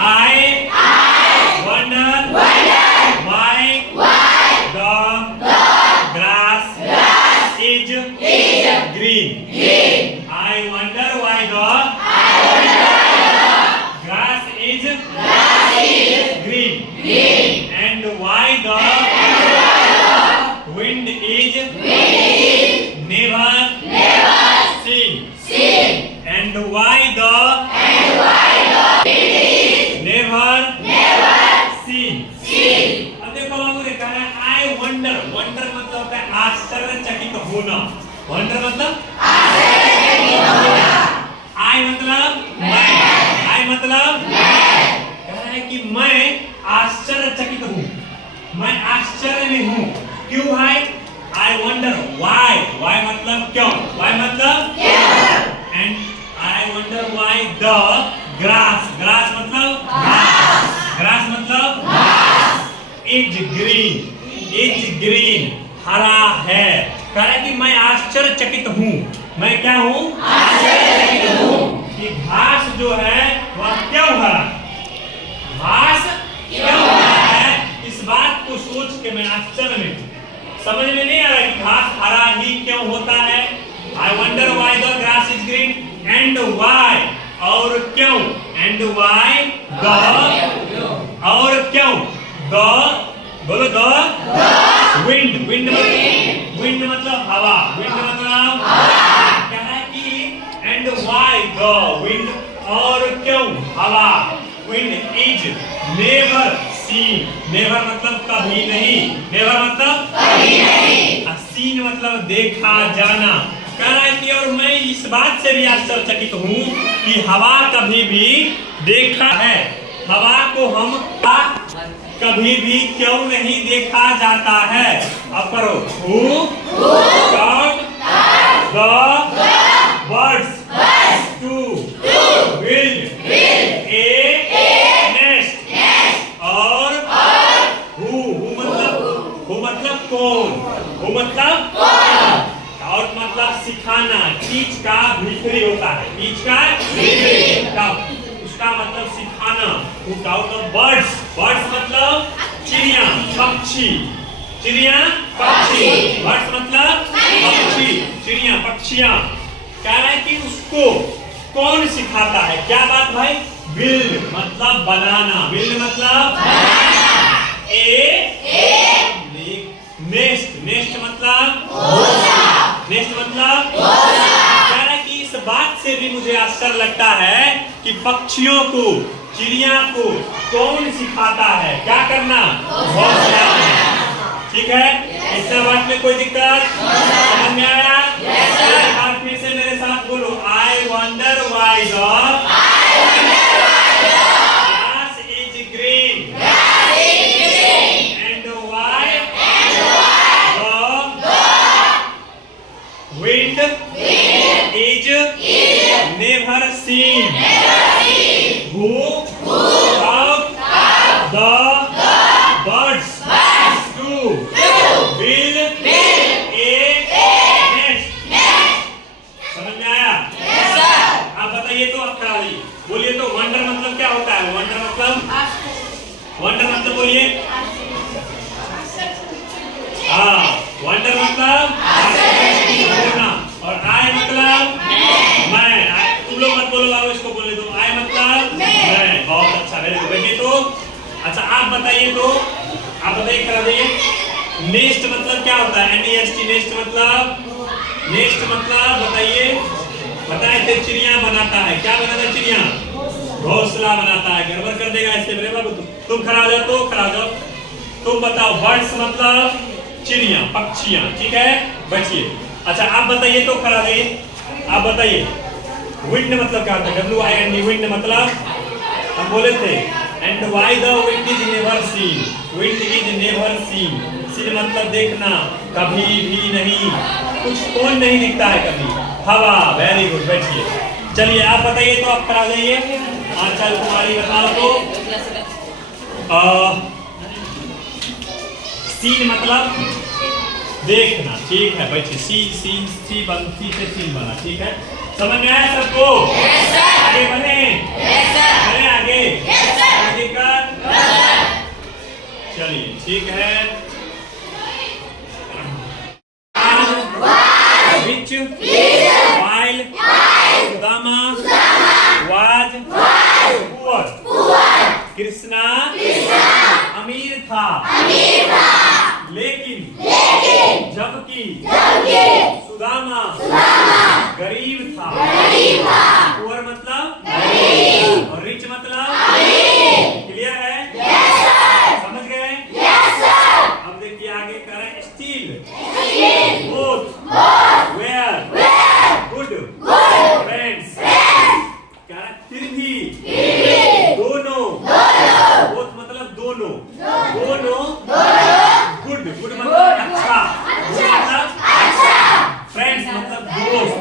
I wonder why the grass is green. I wonder why the grass is green. And why the wind is never seen. And why the never seen. अब देखो बाबू लिखा है I wonder. Wonder मतलब होता है आश्चर्यचकित होना. Wonder मतलब I मतलब मैं. I मतलब कह रहा है कि मैं आश्चर्यचकित हूँ. मैं आश्चर्य में हूँ. क्यों भाई? I wonder why. Why मतलब क्यों? Why मतलब and I wonder why the grass. Grass मतलब grass मतलब is green. हरा है. कह रहा है कि मैं आश्चर्यचकित हूँ. मैं क्या हूँ? आश्चर्यचकित हूँ कि घास जो है वह क्यों हरा. घास क्यों हरा है? इस बात को सोच के मैं आश्चर्य में हूँ. समझ में नहीं आ रहा कि घास हरा ही क्यों होता है. I wonder why the grass is green and why और क्यों and why the और क्यों the बोलो the wind मतलब हवा. Wind मतलब क्या है कि and why the wind और क्यों हवा. Wind is never seen. Never मतलब कभी नहीं. Never मतलब कभी नहीं. seen मतलब देखा जाना. कह रहा है कि और मैं इस बात से भी आश्चर्यचकित हूँ कि हवा कभी भी देखा है. हवा को हम कभी भी क्यों नहीं देखा जाता है. अब करो who taught the birds to build a nest. और who मतलब कौन. who मतलब और मतलब सिखाना. टीच का भीतरी होता है. टीच का उसका मतलब सिखाना. बर्ड्स मतलब चिड़िया पक्षी. बर्ड्स मतलब पक्षी चिड़िया पक्षियां. कह रहा है कि उसको कौन सिखाता है. क्या बात भाई. बिल्ड मतलब बनाना. बिल्ड मतलब नेस्ट मतलब कह रहा है कि इस बात से भी मुझे आश्चर्य लगता है कि पक्षियों को चिड़िया को कौन सिखाता है क्या करना. घोंसला. ठीक है. इस बात में कोई दिक्कत समझ में आया. फिर से मेरे साथ बोलो I wonder why the grass is green and why the wind is never seen. Who taught the birds to build a nest. समझ में आया. आप बताइए तो अब क्या बोलिए तो. वंडर मतलब क्या होता है. वंडर मतलब बोलिए. हाँ वंडर मतलब होना. और आई मतलब मैं. तुम लोग मत बोलो बाबू इसको बोले तो. आई मतलब मैं. बहुत अच्छा. Very good. बैठिए तो. अच्छा आप बताइए तो. आप बताइए करा दीजिए. नेस्ट मतलब क्या होता है. NEST नेस्ट मतलब बताइए थे. चिड़िया बनाता है. क्या बनाता है. चिड़िया घोंसला बनाता है. गड़बड़ कर देगा इससे मेरे बाबू. तुम खड़ा हो जाओ तो खड़ा हो जाओ. तुम बताओ. बर्ड्स मतलब चिड़िया पक्षियां. ठीक है बचिए. अच्छा आप बताइए तो खड़ा दे. आप बताइए विंड मतलब क्या होता है. WIND विंड मतलब हम बोले थे. And why the wind is never seen. Wind is never seen. Seen मतलब देखना. कभी भी नहीं. कुछ कौन नहीं दिखता है कभी. हवा. Very good. बैठिए. चलिए आप बताइए तो. आप करा जाइए. आंचल कुमारी बताओ तो. सीन मतलब देखना. ठीक है बैठिए. सी से सीन बना. ठीक है समझ में आया सबको. आगे बढ़े. आगे ठीक है। which while Sudama was poor Krishna अमीर था लेकिन जबकि सुदामा गरीब था। पुअर मतलब और रिच मतलब क्लियर है? समझ गए? अब देखिए आगे कर रहे हैं still both were good friends. क्या फिर भी दोनों बोथ मतलब दोनों गुड मतलब अच्छा फ्रेंड्स मतलब दोस्त।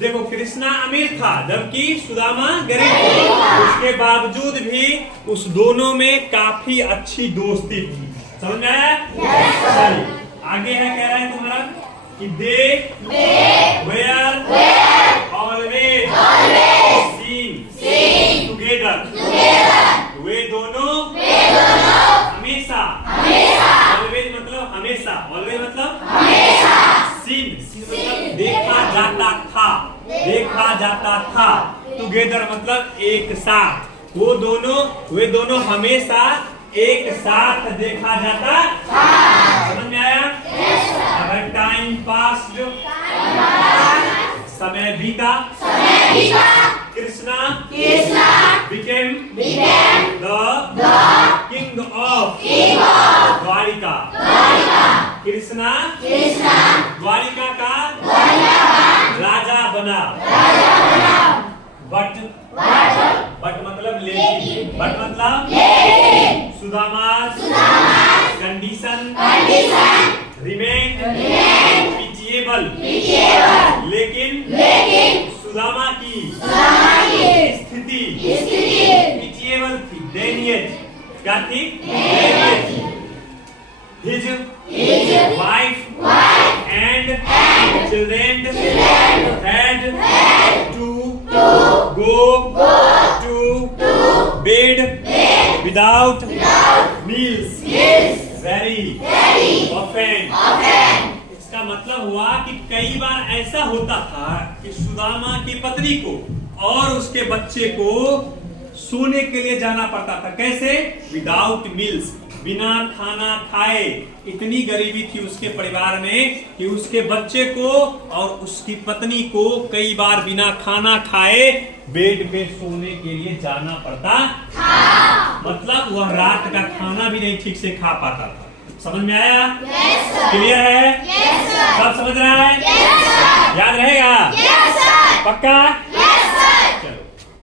देखो कृष्णा अमीर था जबकि सुदामा गरीब था, उसके बावजूद भी उस दोनों में काफी अच्छी दोस्ती थी। समझ में आया? आगे है कह रहा है तुम्हारा कि दे वेयर ऑलवेज सीन टुगेदर। वे दोनों हमेशा ऑलवेज मतलब हमेशा सीन मतलब देखा जाता था टुगेदर मतलब एक साथ। वे दोनों हमेशा एक साथ देखा जाता था। समझ में आया? अगर टाइम पास समय बीता Krishna became the king of Dwarika. Krishna Dwarika का राजा बना। बट मतलब लेकिन सुदामा's कंडीशन रिमेन पिटिएबल। लेकिन सुदामा की स्थिति पिटिएबल थी, दयनीय थी। क्या थी? दयनीय थी। His wife and children had to go to bed without meals very often। इसका मतलब हुआ कि कई बार ऐसा होता था कि सुदामा की पत्नी को और उसके बच्चे को सोने के लिए जाना पड़ता था। कैसे? विदाउट मील्स, बिना खाना खाए। इतनी गरीबी थी उसके परिवार में कि उसके बच्चे को और उसकी पत्नी को कई बार बिना खाना खाए बेड पे सोने के लिए जाना पड़ता था। मतलब वह रात का खाना भी नहीं ठीक से खा पाता था। समझ में आया? क्लियर है? सब समझ रहा है? याद रहेगा? पक्का?